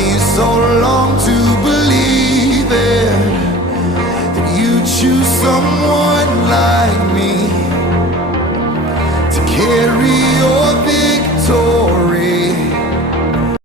me so long to believe it, that you choose someone like me to carry your